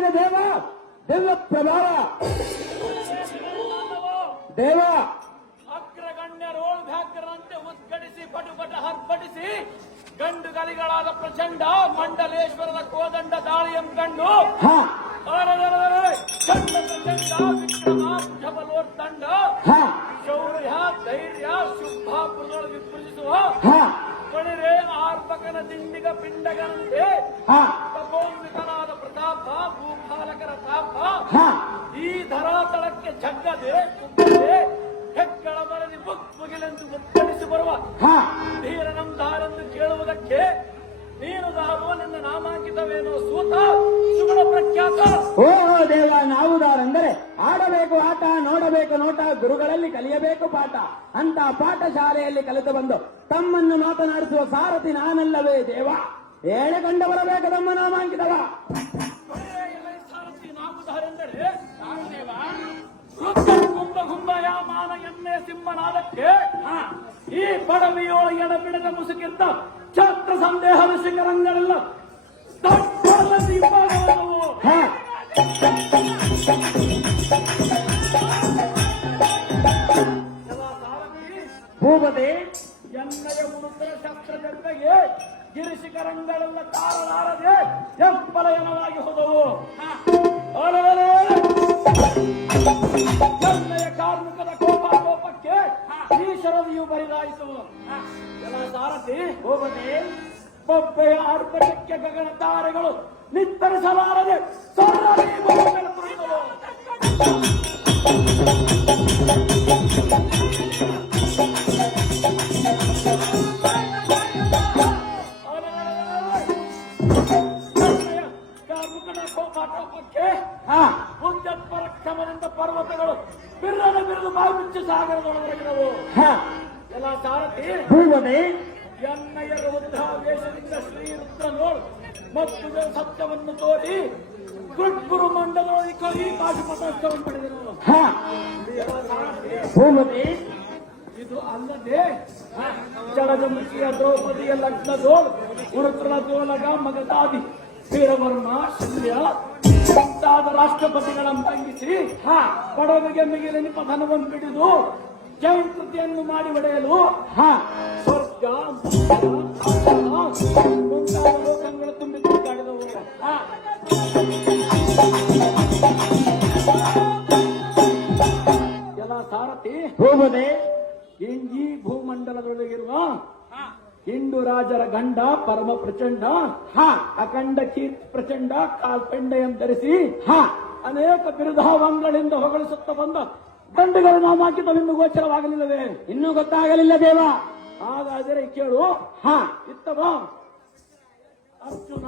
ಏನು ದೇವ? ದಿವ್ಯ ಪ್ರಭಾವ ದೇವ. ಅಗ್ರಗಣ್ಯರೋಳ್ ವ್ಯಾಘ್ರಂತೆ ಉದ್ಗಡಿಸಿ ಪಟುಪಟ ಹರ್ಪಡಿಸಿ ಗಂಡು ಗಲಿಗಳಾದ ಪ್ರಚಂಡ ಮಂಡಲೇಶ್ವರದ ಕೋದಂಡ ದಾಳಿಯಂ ಕಂಡು ಚಂಡ ಪ್ರಚಂಡ ವಿಕ್ರಮ ಭುಜಬಲೋತ್ತಂಡ ಶೌರ್ಯ ಧೈರ್ಯ ಶುಭಾಪುರಗಳು ವಿಪುಲಿಸುವ ಕೊಳಿರೆ ಆರ್ಪಕನ ದಿಂಡಿಗ ಪಿಂಡಗನಂತೆ ತಪೋನ್ವಿತನಾದ ಪ್ರತಾಪ ಭೂಪಾಲಕರ ತಾಪ ಈ ಧರಾತಳಕ್ಕೆ ಜಗ್ಗದೆ ಕುಗ್ಗದೆ ಹೆಗ್ಗಳ ಮರದಿ ಮುಗಿಲೆಂದು ಮುತ್ತಳಿಸಿ ಬರುವ ಧೀರನಂದಾರೆಂದು ಕೇಳುವುದಕ್ಕೆ ನೀನು ದಾರು ನಿನ್ನ ನಾಮಾಂಕಿತವೇನೋ ಸೂತ ಸುಗುಣ ಪ್ರಖ್ಯಾತ. ಓ ದೇವ, ನಾವುದಾರೆಂದರೆ ಆಡಬೇಕು ಆಟ, ನೋಡಬೇಕು ನೋಟ, ಗುರುಗಳಲ್ಲಿ ಕಲಿಯಬೇಕು ಪಾಠ ಅಂತ ಪಾಠಶಾಲೆಯಲ್ಲಿ ಕಲಿತು ಬಂದು ತಮ್ಮನ್ನು ಮಾತನಾಡಿಸುವ ಸಾರಥಿ ನಾನಲ್ಲವೇ ದೇವ? ಹೇಳಿಕೊಂಡು ಬರಬೇಕು ತಮ್ಮ ನಾಮಾಂಕಿತವ. ಸಾರಥಿ ನಾವುದಾರೆಂದರೆ ಕುಂಭಗುಂಭಯಾಮಾನ ಎನ್ನೆ ಸಿಂಹನಾದಕ್ಕೆ ಈ ಪಡವೆಯೋ ಎಡಬಿಡದ ಮುಸುಕಿದ್ದ ಛಾತ್ರ ಸಂದೇಹದ ಶಿಖರಂಗಳೆಲ್ಲ ಭೂಪತಿ ಎಣ್ಣೆಯ ಉಡುಪರ ಶಸ್ತ್ರ ಜೊತೆಗೆ ಗಿರಿಶಿಖರಂಗಳೆಲ್ಲ ತಾರಲಾರದೆ ಎಪ್ಪಲಯನವಾಗಿ ಹೋದವು. ಎಣ್ಣೆಯ ಕಾರ್ಮಿಕದ ಕೋಪಕ್ಕೆ ಈ ಶರದಿಯು ಬರಿದಾಯಿತು. ಎಲ್ಲ ಸಾರಥಿ ಭೂಪತಿ ಬೊಬ್ಬೆಯ ಆರ್ಭಟಕ್ಕೆ ಗಗನ ತಾರೆಗಳು ನಿತ್ತರಿಸಲಾರದೆ ಕಾರ್ಮಿಕನ ಕೋಪಕ್ಕೆ ಉದ್ಯತ್ಪರಕ್ರಮದಿಂದ ಪರ್ವತಗಳು ಬಿರದು ಬಾವಿಚ್ಚು ಸಾಗರದೊಳಗಿರವು. ಎಲ್ಲ ಸಾರಥಿ ಭೂಪತಿ ಎಣ್ಣೆಯ ರುದ್ರಾವೇಶದಿಂದ ಶ್ರೀರುದ್ರನೋಳು ಮತ್ತು ಸತ್ಯವನ್ನು ತೋರಿ ಗುಡ್ಗುರು ಮಂಡಲೊಳಗೆ ಈ ಪಾಶುಪತಾಸ್ತ್ರವನ್ನು ಪಡೆದರು. ಭೂಪತಿ ಇದು ಅಲ್ಲದೆ ಜಡಜಮುಖಿಯ ದ್ರೌಪದಿಯ ಲಗ್ನದೋಳು ಉರುತ್ರನ ತೋಲಗ ಮಗದಾದಿ ವೀರವರ್ಮ ಶಲ್ಯ ಮುಂತಾದ ರಾಷ್ಟ್ರಪತಿಗಳನ್ನು ತಂಗಿಸಿ ಪಡವಿಗೆ ಮಿಗಿಲಿನ ಪತನವನ್ನು ಬಿಡಿದು ಜಯಂಕೃತಿಯನ್ನು ಮಾಡಿ ಒಡೆಯಲು ಸ್ವರ್ಗ ಮುಂತಾದ ಲೋಕಗಳು ತುಂಬಿ ತುತ್ತಾಡಿದವು. ಎಲ್ಲ ಸಾರಥಿ ಭೂಪತಿ ಈ ಭೂಮಂಡಲದೊಳಗಿರುವ ಹಿಂಡು ರಾಜರ ಗಂಡ ಪರಮ ಪ್ರಚಂಡ ಅಖಂಡ ಕೀರ್ತಿ ಪ್ರಚಂಡ ಕಾಲ್ಪೆಂಡೆಯನ್ನು ಧರಿಸಿ ಅನೇಕ ಬಿರುದಾವಂಗಳಿಂದ ಹೊಗಳಿಸುತ್ತಾ ಬಂದ ಗಂಡುಗಳ ನಾಮಾಂಕಿತವೆಂದು ಗೋಚರವಾಗಲಿಲ್ಲವೇ? ಇನ್ನೂ ಗೊತ್ತಾಗಲಿಲ್ಲ ದೇವ. ಹಾಗಾದರೆ ಕೇಳು. ಇತ್ತವ ಅರ್ಜುನ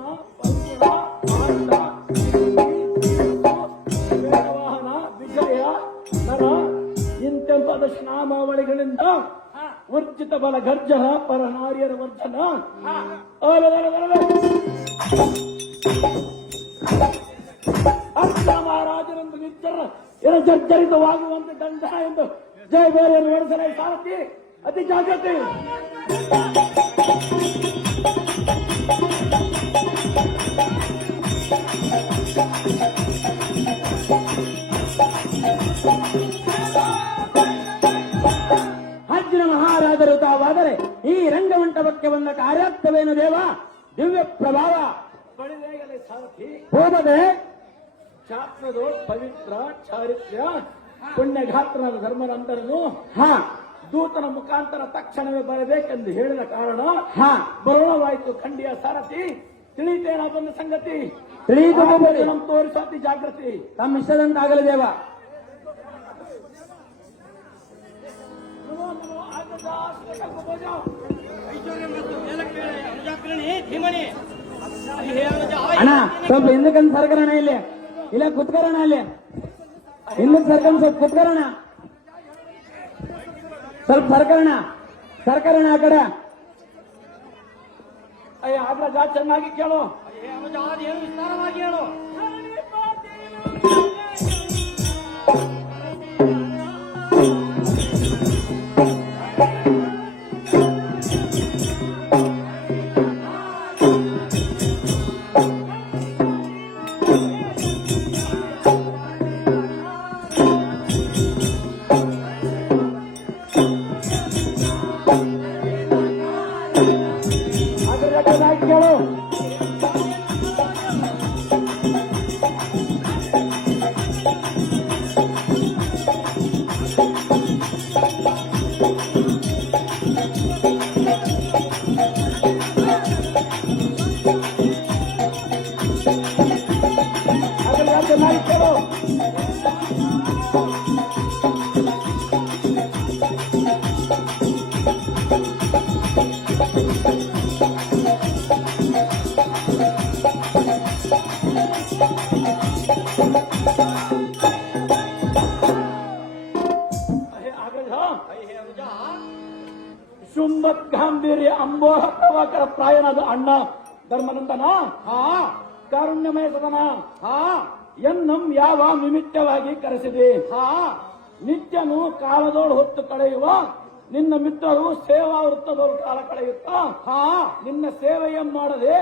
ವೇದವಾಹನ ವಿಜಯ ನರ ಇಂತೆಂಬ ನಾಮಾವಳಿಗಳಿಂದ ವರ್ಜಿತ ಬಲ ಗರ್ಜನ ಪರನಾರ್ಯರ ವರ್ಧನ ಅರ್ಜುನ ಮಹಾರಾಜರೆಂದು ಜರ್ಜರಿತವಾಗುವಂತೆ ದಂಡ ಎಂದು ಜಯ ಬೇರೆಯನ್ನು ನಡೆಸಲೇ ಸಾರಥಿ ಅತಿ ಜಾಗ್ರತೆ. ಅರ್ಜುನ ಮಹಾರಾಜರು ತಾವಾದರೆ ಈ ರಂಗಮಂಟಪಕ್ಕೆ ಬಂದ ಕಾರ್ಯಾರ್ಥವೇನು ದೇವ? ದಿವ್ಯ ಪ್ರಭಾವ ಬಳಿದೇಗಲೇ ಸಾರಥಿ ಹೋಗದೆ ಶಾಸ್ತ್ರದೋ ಪವಿತ್ರ ಚಾರಿತ್ರ್ಯ ಪುಣ್ಯಘಾತ್ರನಾದ ಧರ್ಮನಂದರನು ದೂತನ ಮುಖಾಂತರ ತಕ್ಷಣವೇ ಬರಬೇಕೆಂದು ಹೇಳಿದ ಕಾರಣ ಬರೋಣವಾಯಿತು. ಖಂಡಿಯ ಸಾರಥಿ ತಿಳಿತೇನಾದೊಂದು ಸಂಗತಿ ತಿಳಿದು ತೋರಿಸತಿ ಜಾಗೃತಿ ತಮ್ಮ ಇಷ್ಟದಂತಾಗಲಿ ದೇವ. ಅಣ್ಣ ಸ್ವಲ್ಪ ಹಿಂದಕ್ಕಂತ ಸರ್ಕರಣ ಇಲ್ಲಿ ಇಲ್ಲ ಕುತ್ಕರೋಣ ಅಲ್ಲಿ ಹಿಂದಕ್ಕೆ ಸರ್ಕಂಡ್ ಸ್ವಲ್ಪ ಕುತ್ಕರೋಣ ಸ್ವಲ್ಪ ಸರ್ಕರಣ ಆ ಕಡೆ ಆಗ್ರಜ ಚೆನ್ನಾಗಿ ಕೇಳು ವಿಸ್ತಾರವಾಗಿ ಹೇಳು. ಚೆನ್ನಾಗಿ ಕೇಳು. ಅದನ್ನ ಚೆನ್ನಾಗಿ ಕೇಳು. ಶುಂಭ ಗಾಂಭೀರ್ಯ ಅಂಬೋಹ ಪ್ರಭಾಕರ ಪ್ರಾಯನಾದ ಅಣ್ಣ ಧರ್ಮನಂದನ ಕಾರುಣ್ಯಮಯ ಸದನ ಎನ್ನಂ ಯಾವ ನಿಮಿತ್ತವಾಗಿ ಕರೆಸಿದೆ ನಿತ್ಯನು ಕಾಲದೋಳು ಹೊತ್ತು ಕಳೆಯುವ ನಿನ್ನ ಮಿತ್ರರು ಸೇವಾ ವೃತ್ತದೋಳು ಕಾಲ ಕಳೆಯುತ್ತಾ ನಿನ್ನ ಸೇವೆಯನ್ನು ಮಾಡದೆ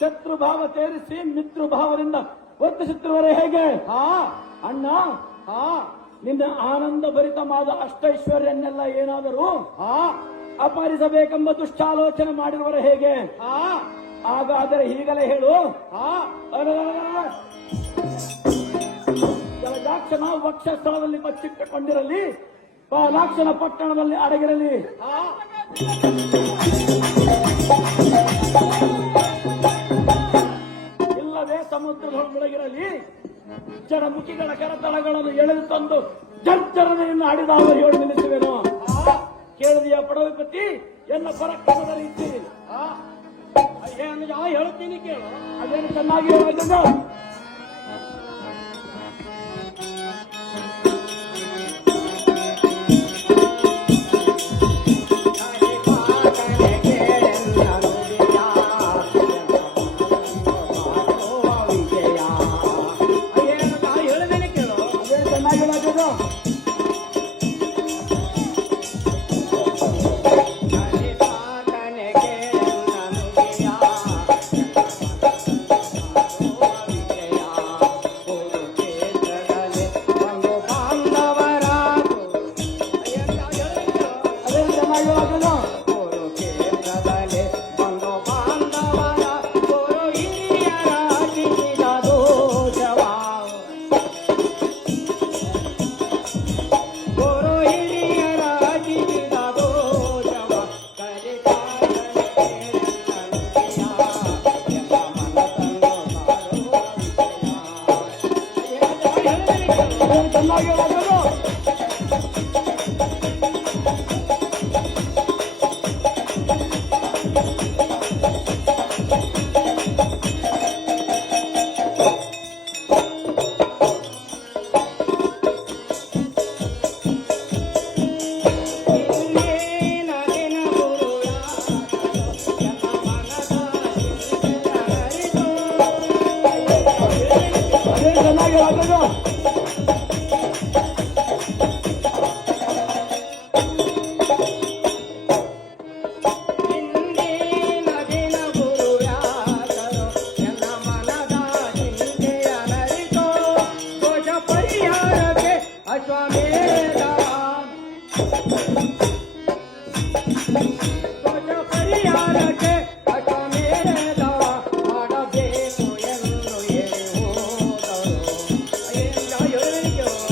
ಶತ್ರು ಭಾವ ಸೇರಿಸಿ ಮಿತ್ರ ಭಾವದಿಂದ ವರ್ತಿಸುತ್ತಿರುವರೆ ಹೇಗೆ ಅಣ್ಣ ನಿನ್ನ ಆನಂದ ಭರಿತವಾದ ಅಷ್ಟೈಶ್ವರ್ಯನ್ನೆಲ್ಲ ಏನಾದರೂ ಅಪಹರಿಸಬೇಕೆಂಬ ದುಷ್ಟಾಲೋಚನೆ ಮಾಡಿರುವರೆ ಹೇಗೆ ಹಾಗಾದರೆ ಈಗಲೇ ಹೇಳು. ಜಲಜಾಕ್ಷನ ವಕ್ಷಸ್ಥಳದಲ್ಲಿ ಬಚ್ಚಿಟ್ಟುಕೊಂಡಿರಲಿ, ಪಾಲಾಕ್ಷನ ಪಟ್ಟಣದಲ್ಲಿ ಅಡಗಿರಲಿ. ಇಲ್ಲವೇ ಸಮುದ್ರದ ಮುಳಗಿರಲಿ. ಜನಮುಖಿಗಳ ಕರತಳಗಳನ್ನು ಎಳೆದು ತಂದು ಜರ್ಜರನೆಯನ್ನು ಆಡಿದವರು ಹೇಳಿ ನಿಲ್ಲಿಸುವೆನು. ಕೇಳಿದೆಯ ಪಡವಿಪತಿ ಎನ್ನ ಪರಾಕ್ರಮದ ರೀತಿ ಹೇಳುತ್ತೀನಿ ಕೇಳು. ಅದೇನು ಚೆನ್ನಾಗಿ ಹೇಳೋದನ್ನು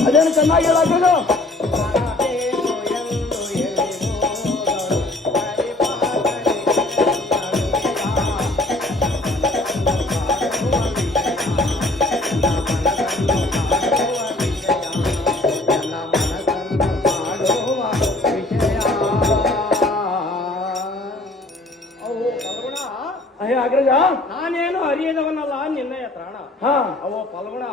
ಅದೇನು ಚೆನ್ನಾಗಿ ಹೇಳೋದು. ಅಗ್ರಜ ನಾನೇನು ಅರಿಯದವನಲ್ಲ ನಿನ್ನಯ ಪ್ರಾಣ. ಅವೋ ಫಲ್ಗುಣ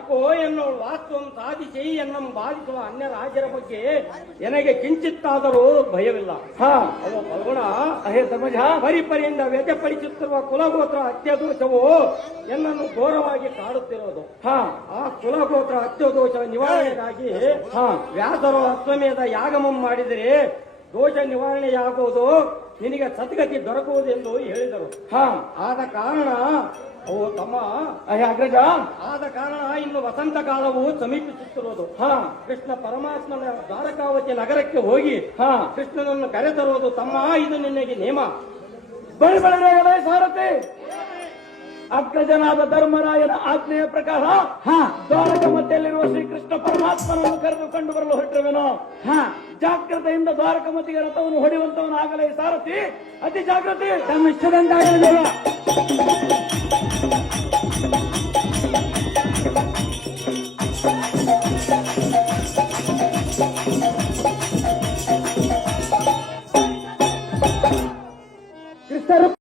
ಇಕೋ ಎನ್ನೋ ವಾಸ್ತವ ಸಾಧಿಸಿ ಎನ್ನಂ ಬಾಧಿಸುವ ಅನ್ಯ ರಾಜ್ಯರ ಬಗ್ಗೆ ನನಗೆ ಕಿಂಚಿತ್ತಾದರೂ ಭಯವಿಲ್ಲ. ಅವೋ ಫಲ್ಗುಣ ಪರಿಪರಿಯಿಂದ ವ್ಯಥಪಡಿಸುತ್ತಿರುವ ಕುಲಗೋತ್ರ ಅತ್ಯದೋಷವು ಎನ್ನನ್ನು ಘೋರವಾಗಿ ಕಾಡುತ್ತಿರೋದು. ಆ ಕುಲಗೋತ್ರ ಅತ್ಯದೋಷ ನಿವಾರಣೆಗಾಗಿ ವ್ಯಾಸರು ಅಶ್ವಮೇಧ ಯಾಗಮಂ ಮಾಡಿದರೆ ದೋಷ ನಿವಾರಣೆಯಾಗುವುದು, ನಿನಗೆ ಸದ್ಗತಿ ದೊರಕುವುದೆಂದು ಹೇಳಿದರು. ಆದ ಕಾರಣ ಓ ತಮ್ಮ ಅಗ್ರಜ, ಆದ ಕಾರಣ ಇನ್ನು ವಸಂತ ಕಾಲವು ಸಮೀಪಿಸುತ್ತಿರುವುದು. ಕೃಷ್ಣ ಪರಮಾತ್ಮನ ದ್ವಾರಕಾವತಿ ನಗರಕ್ಕೆ ಹೋಗಿ ಕೃಷ್ಣನನ್ನು ಕರೆತರುವುದು ತಮ್ಮ, ಇದು ನಿನಗೆ ನೇಮ. ಬಳಿ ಬಳಿರೇಗಲೇ ಸಾರಥಿ. ಅಗ್ರಜನಾದ ಧರ್ಮರಾಯನ ಆಜ್ಞೆಯ ಪ್ರಕಾರ ಹಾ ದ್ವಾರಕಮತಿಯಲ್ಲಿರುವ ಶ್ರೀಕೃಷ್ಣ ಪರಮಾತ್ಮನನ್ನು ಕರೆದುಕೊಂಡು ಬರಲು ಹೊರಟಿರುವೆನು. ಹಾ ಜಾಗ್ರತೆಯಿಂದ ದ್ವಾರಕಮತಿಗೆ ರಥವನ್ನು ಹೊಡೆಯುವಂತವನಾಗಲೇ ಸಾರಥಿ. ಅತಿ ಜಾಗೃತಿ. ತಮ್ಮ ಇಷ್ಟದಂತಾಗಲಿ ದೇವ.